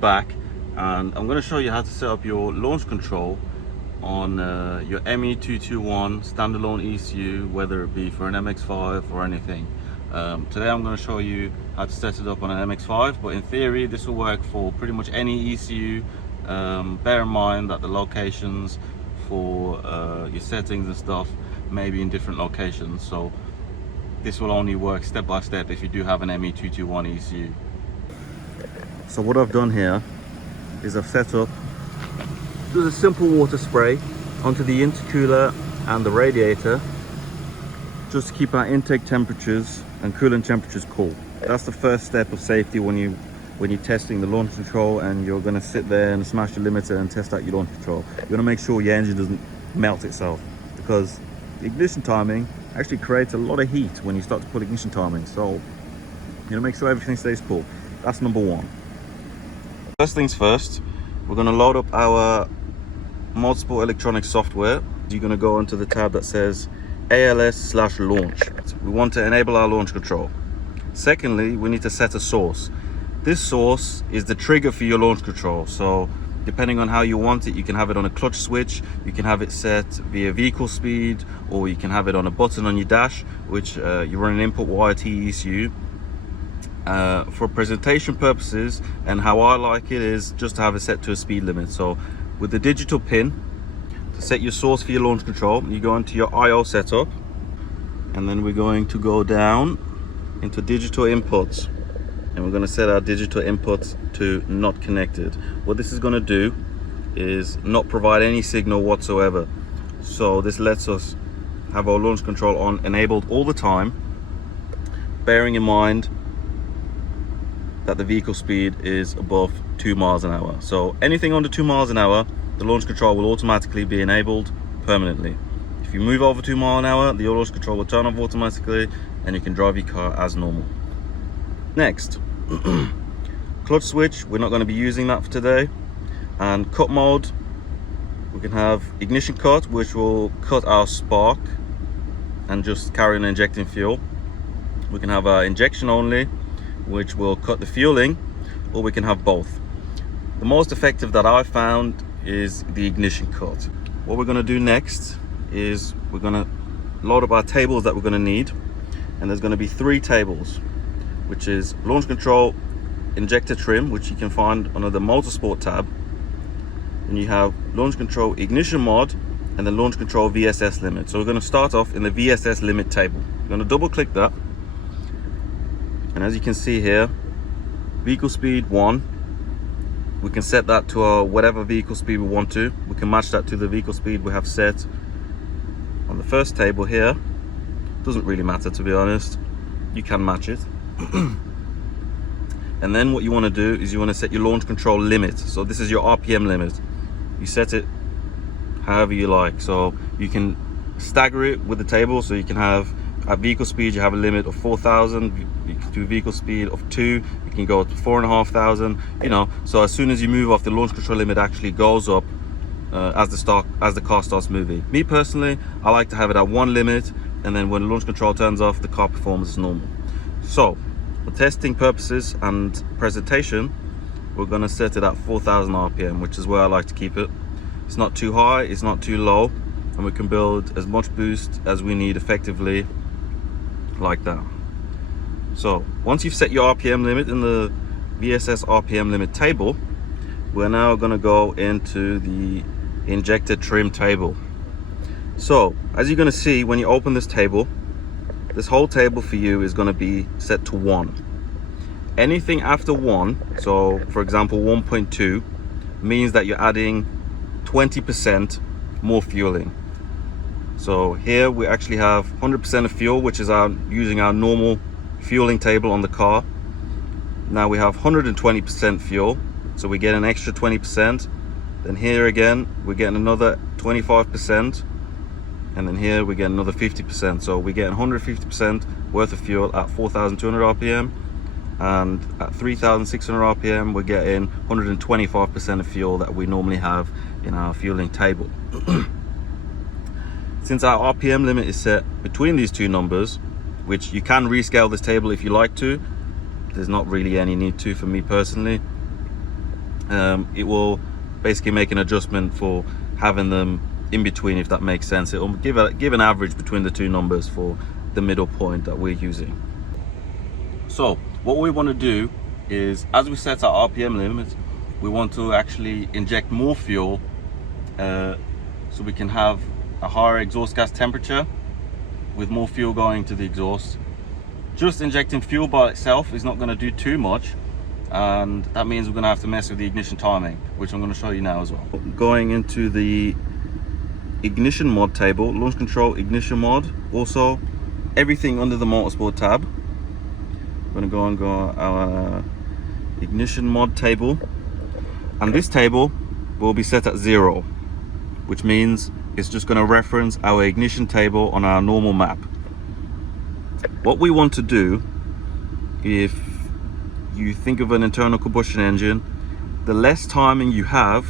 back, and I'm going to show you how to set up your launch control on your ME221 standalone ECU, whether it be for an MX5 or anything. Today I'm going to show you how to set it up on an MX5, but in theory this will work for pretty much any ECU. Bear in mind that the locations for your settings and stuff may be in different locations, so this will only work step by step if you do have an ME221 ECU. So what I've done here is I've set up just a simple water spray onto the intercooler and the radiator, just to keep our intake temperatures and coolant temperatures cool. That's the first step of safety when you're testing the launch control and you're going to sit there and smash the limiter and test out your launch control. You're going to make sure your engine doesn't melt itself, because the ignition timing actually creates a lot of heat when you start to put ignition timing. So you're going to make sure everything stays cool. That's number one. First things first, we're going to load up our multiple electronic software. You're going to go into the tab that says ALS/launch. We want to enable our launch control. Secondly, we need to set a source. This source is the trigger for your launch control. So depending on how you want it, you can have it on a clutch switch, you can have it set via vehicle speed, or you can have it on a button on your dash, which you run an input wire T ECU. For presentation purposes, and how I like it, is just to have it set to a speed limit. So with the digital pin, to set your source for your launch control, you go into your IO setup, and then we're going to go down into digital inputs, and we're going to set our digital inputs to not connected. What this is going to do is not provide any signal whatsoever. So this lets us have our launch control on enabled all the time, bearing in mind that the vehicle speed is above 2 miles an hour. So anything under 2 miles an hour, the launch control will automatically be enabled permanently. If you move over 2 miles an hour, the launch control will turn off automatically and you can drive your car as normal. Next, clutch switch, we're not going to be using that for today. And cut mode, we can have ignition cut, which will cut our spark and just carry on injecting fuel. We can have our injection only, which will cut the fueling, or we can have both. The most effective that I found is the ignition cut. What we're going to do next is we're going to load up our tables that we're going to need, and there's going to be 3 tables, which is launch control injector trim, which you can find under the motorsport tab, and you have launch control ignition mod and the launch control VSS limit. So we're going to start off in the VSS limit table. We're going to double click that, and as you can see here, vehicle speed 1, we can set that to our whatever vehicle speed we want to. We can match that to the vehicle speed we have set on the first table here. Doesn't really matter, to be honest, you can match it. And then what you want to do is you want to set your launch control limit. So this is your RPM limit. You set it however you like, so you can stagger it with the table. So you can have, at vehicle speed, you have a limit of 4,000. You can do vehicle speed of 2, you can go to 4,500, you know. So as soon as you move off, the launch control limit actually goes up as the car starts moving. Me personally, I like to have it at 1 limit, and then when the launch control turns off, the car performs as normal. So for testing purposes and presentation, we're going to set it at 4,000 RPM, which is where I like to keep it. It's not too high, it's not too low, and we can build as much boost as we need effectively, like that. So once you've set your RPM limit in the VSS RPM limit table, we're now going to go into the injector trim table. So as you're going to see, when you open this table, this whole table for you is going to be set to 1. Anything after 1, so for example 1.2, means that you're adding 20% more fueling. So here we actually have 100% of fuel, which is using our normal fueling table on the car. Now we have 120% fuel, so we get an extra 20%. Then here again we're getting another 25%, and then here we get another 50%. So we get 150% worth of fuel at 4,200 RPM, and at 3,600 RPM we're getting 125% of fuel that we normally have in our fueling table. Since our RPM limit is set between these two numbers, which you can rescale this table if you like to, there's not really any need to for me personally. it will basically make an adjustment for having them in between, if that makes sense. It will give an average between the two numbers for the middle point that we're using. So what we want to do is, as we set our RPM limit, we want to actually inject more fuel so we can have a higher exhaust gas temperature with more fuel going to the exhaust. Just injecting fuel by itself is not going to do too much, and that means we're going to have to mess with the ignition timing, which I'm going to show you now as well. Going into the ignition mod table, launch control ignition mod, also everything under the motorsport tab. We're going to go our ignition mod table, and this table will be set at 0, which means it's just going to reference our ignition table on our normal map. What we want to do, if you think of an internal combustion engine, the less timing you have,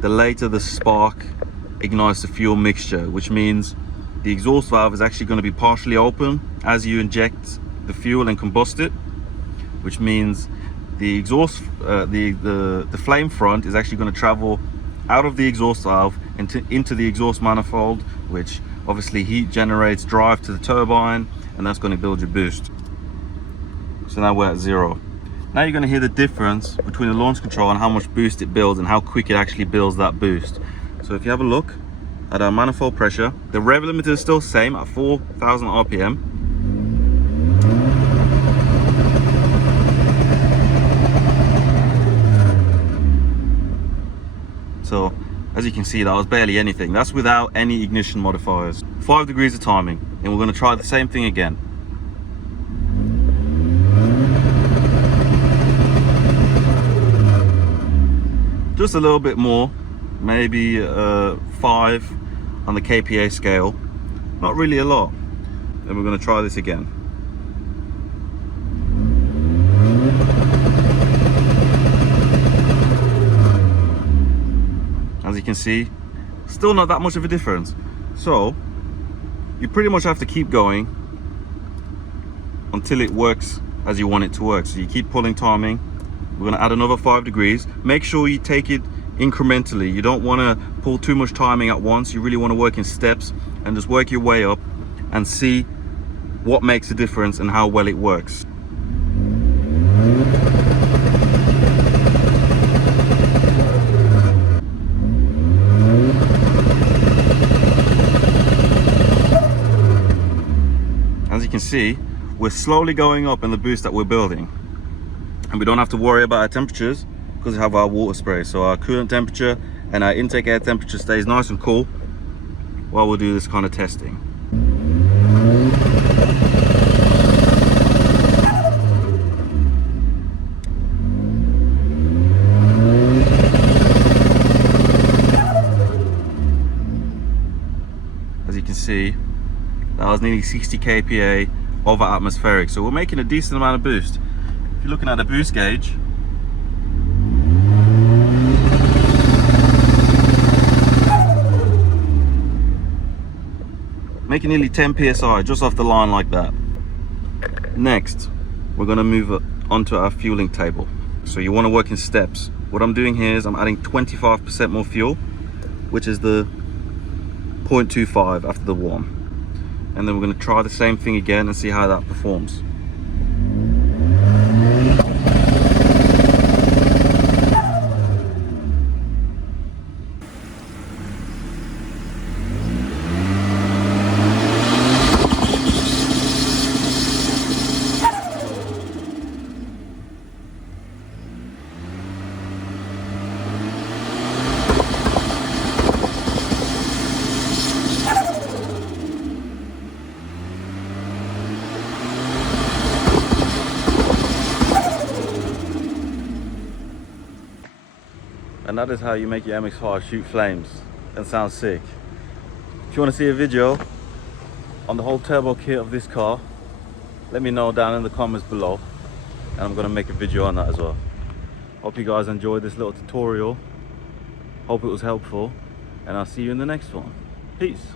the later the spark ignites the fuel mixture, which means the exhaust valve is actually going to be partially open as you inject the fuel and combust it, which means the exhaust the flame front is actually going to travel out of the exhaust valve into the exhaust manifold, which obviously heat generates drive to the turbine, and that's going to build your boost. So now we're at 0. Now you're going to hear the difference between the launch control and how much boost it builds and how quick it actually builds that boost. So if you have a look at our manifold pressure, the rev limiter is still the same at 4,000 RPM. So as you can see, that was barely anything. That's without any ignition modifiers. 5 degrees of timing, and we're going to try the same thing again. Just a little bit more, maybe 5 on the kPa scale, not really a lot. Then we're going to try this again. As you can see, still not that much of a difference. So you pretty much have to keep going until it works as you want it to work. So you keep pulling timing. We're going to add another 5 degrees. Make sure you take it incrementally. You don't want to pull too much timing at once. You really want to work in steps and just work your way up and see what makes a difference and how well it works. As you can see, we're slowly going up in the boost that we're building, and we don't have to worry about our temperatures because we have our water spray. So our coolant temperature and our intake air temperature stays nice and cool while we do this kind of testing. As you can see, that was nearly 60 kPa over atmospheric, so we're making a decent amount of boost. If you're looking at the boost gauge, making nearly 10 psi just off the line like that. Next, we're going to move onto our fueling table. So you want to work in steps. What I'm doing here is I'm adding 25% more fuel, which is the 0.25 after the warm. And then we're going to try the same thing again and see how that performs. And that is how you make your MX5 shoot flames and sound sick. If you want to see a video on the whole turbo kit of this car, let me know down in the comments below, and I'm going to make a video on that as well. Hope you guys enjoyed this little tutorial. Hope it was helpful, and I'll see you in the next one. Peace.